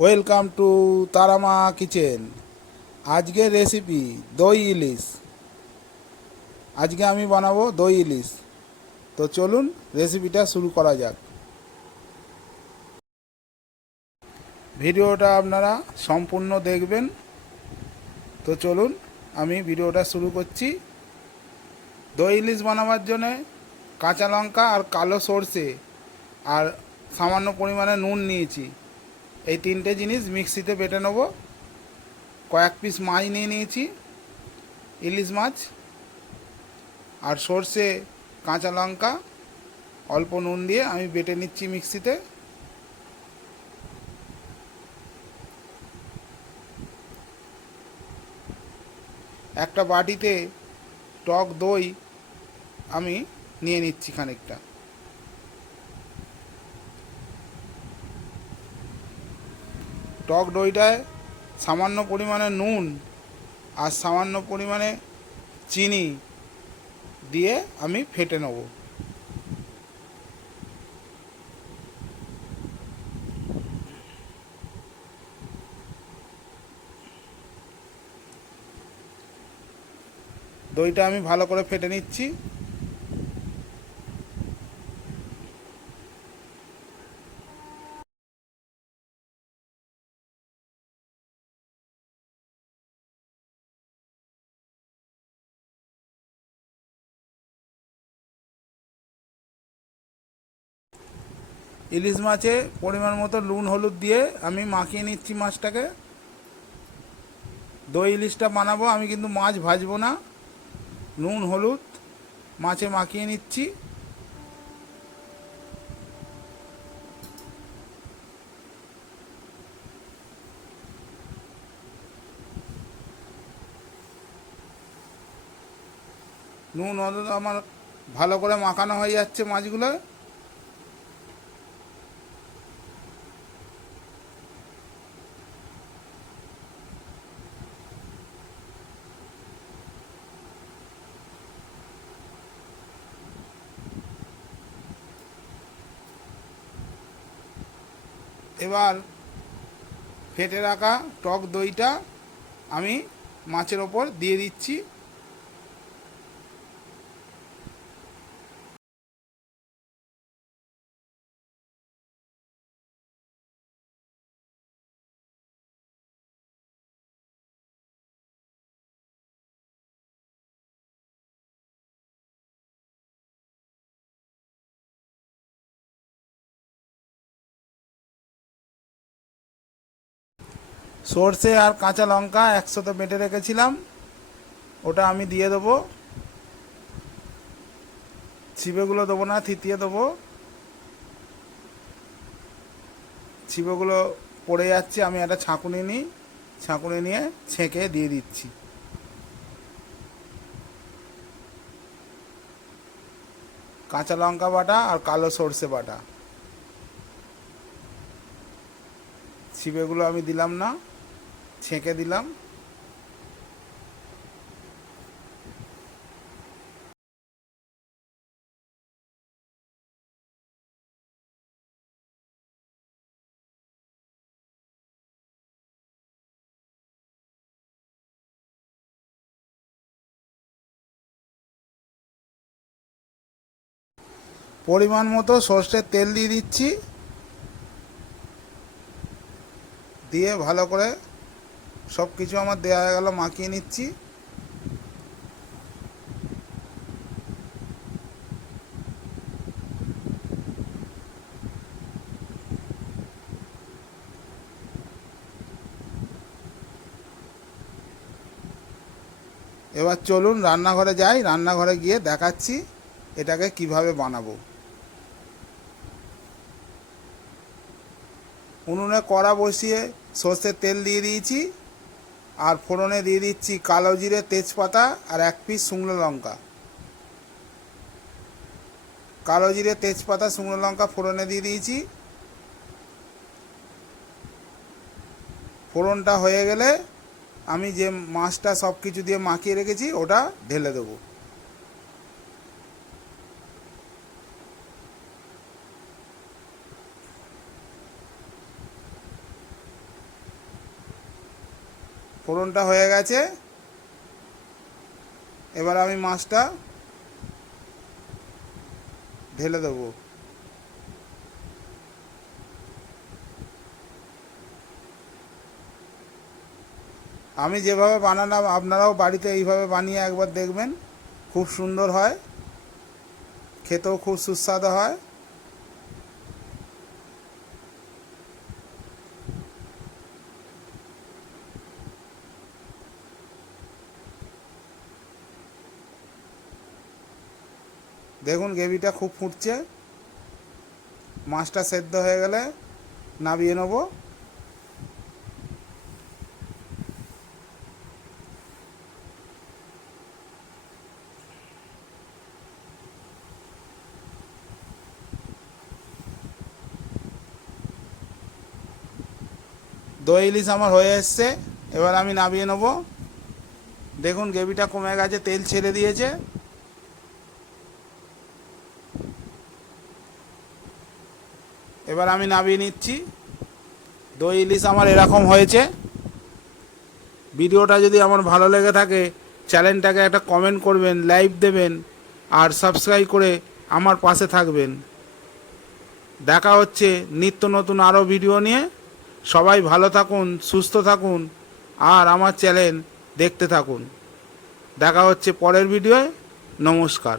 Welcome to Tara Maa kitchen. আজকের recipe দই ইলিশ। আজকে আমি বানাবো দই ইলিশ। তো চলুন রেসিপিটা শুরু করা যাক। ভিডিওটা আপনারা সম্পূর্ণ দেখবেন। তো চলুন আমি ভিডিওটা শুরু করছি। দই ইলিশ বানাবার জন্যে কাঁচা লঙ্কা আর কালো সর্ষে আর সামান্য পরিমাণে নুন নিয়েছি। এই তিনটে জিনিস মিক্সিতে বেটে নেব। কয়েক পিস মাছ নিয়ে নিয়েছি, ইলিশ মাছ, আর সর্ষে, কাঁচা লঙ্কা, অল্প নুন দিয়ে আমি বেটে নিচ্ছি মিক্সিতে। একটা বাটিতে টক দই আমি নিয়ে নিচ্ছি খানিকটা। টক দইটায় সামান্য পরিমাণে নুন আর সামান্য পরিমাণে চিনি দিয়ে আমি ফেটে নেব। দইটা আমি ভালো করে ফেটে নিচ্ছি। ইলিশ মাছে পরিমাণ মতো নুন হলুদ দিয়ে আমি মাখিয়ে নিচ্ছি মাছটাকে। দই ইলিশটা বানাবো, আমি কিন্তু মাছ ভাজবো না। নুন হলুদ মাছে মাখিয়ে নিচ্ছি। নুন হলুদ আমার ভালো করে মাখানো হয়ে যাচ্ছে মাছগুলো। এবার ফেটে রাখা টক দইটা আমি মাছের ওপর দিয়ে দিচ্ছি। সর্ষে আর কাঁচা লঙ্কা একসাথে বেটে রেখেছিলাম, ওটা আমি দিয়ে দেবো। ছিপেগুলো দেবো না, থিতিয়ে দেবো। ছিপেগুলো পড়ে যাচ্ছে, আমি একটা ছাঁকুনি নিই, ছাঁকুনি নিয়ে ছেঁকে দিয়ে দিচ্ছি। কাঁচা লঙ্কা বাটা আর কালো সর্ষে বাটা, ছিপেগুলো আমি দিলাম না, ছেঁকে দিলাম। পরিমাণ মতো সর্ষের তেল দিয়ে দিচ্ছি, দিয়ে ভালো করে সব কিছু আমার দেওয়া হয়ে গেল, মাখিয়ে নিচ্ছি। এবার চলুন রান্নাঘরে যাই, রান্নাঘরে গিয়ে দেখাচ্ছি এটাকে কিভাবে বানাবো। উনুনে কড়া বসিয়ে সর্ষের তেল দিয়ে দিয়েছি, আর ফোড়নে দিয়ে দিচ্ছি কালো জিরে, তেজপাতা আর এক পিস শুকনো লঙ্কা। কালো জিরে, তেজপাতা, শুকনো লঙ্কা ফোড়নে দিয়ে দিয়েছি। ফোড়নটা হয়ে গেলে আমি যে মাছটা সব কিছু দিয়ে মাখিয়ে রেখেছি ওটা ঢেলে দেবো। ফোড়নটা হয়ে গেছে। এবার আমি মাছটা ঢেলে দেবো। আমি যেভাবে বানালাম আপনারাও বাড়িতে এইভাবে বানিয়ে একবার দেখবেন, খুব সুন্দর হয়, খেতেও খুব সুস্বাদু হয়। দেখুন গ্রেভিটা খুব ফুটছে। মাছটা সেদ্ধ হয়ে গেলে নামিয়ে নেব। দই ইলিশ আমার হয়ে এসছে, এবার আমি নামিয়ে নেব। দেখুন গ্রেভিটা কমে গেছে, তেল ছেড়ে দিয়েছে। এবার আমি নামিয়ে নিচ্ছি। দই ইলিশ আমার এরকম হয়েছে। ভিডিওটা যদি আমার ভালো লেগে থাকে চ্যানেলটাকে একটা কমেন্ট করবেন, লাইক দেবেন আর সাবস্ক্রাইব করে আমার পাশে থাকবেন। দেখা হচ্ছে নিত্য নতুন আরও ভিডিও নিয়ে। সবাই ভালো থাকুন, সুস্থ থাকুন আর আমার চ্যানেল দেখতে থাকুন। দেখা হচ্ছে পরের ভিডিওয়। নমস্কার।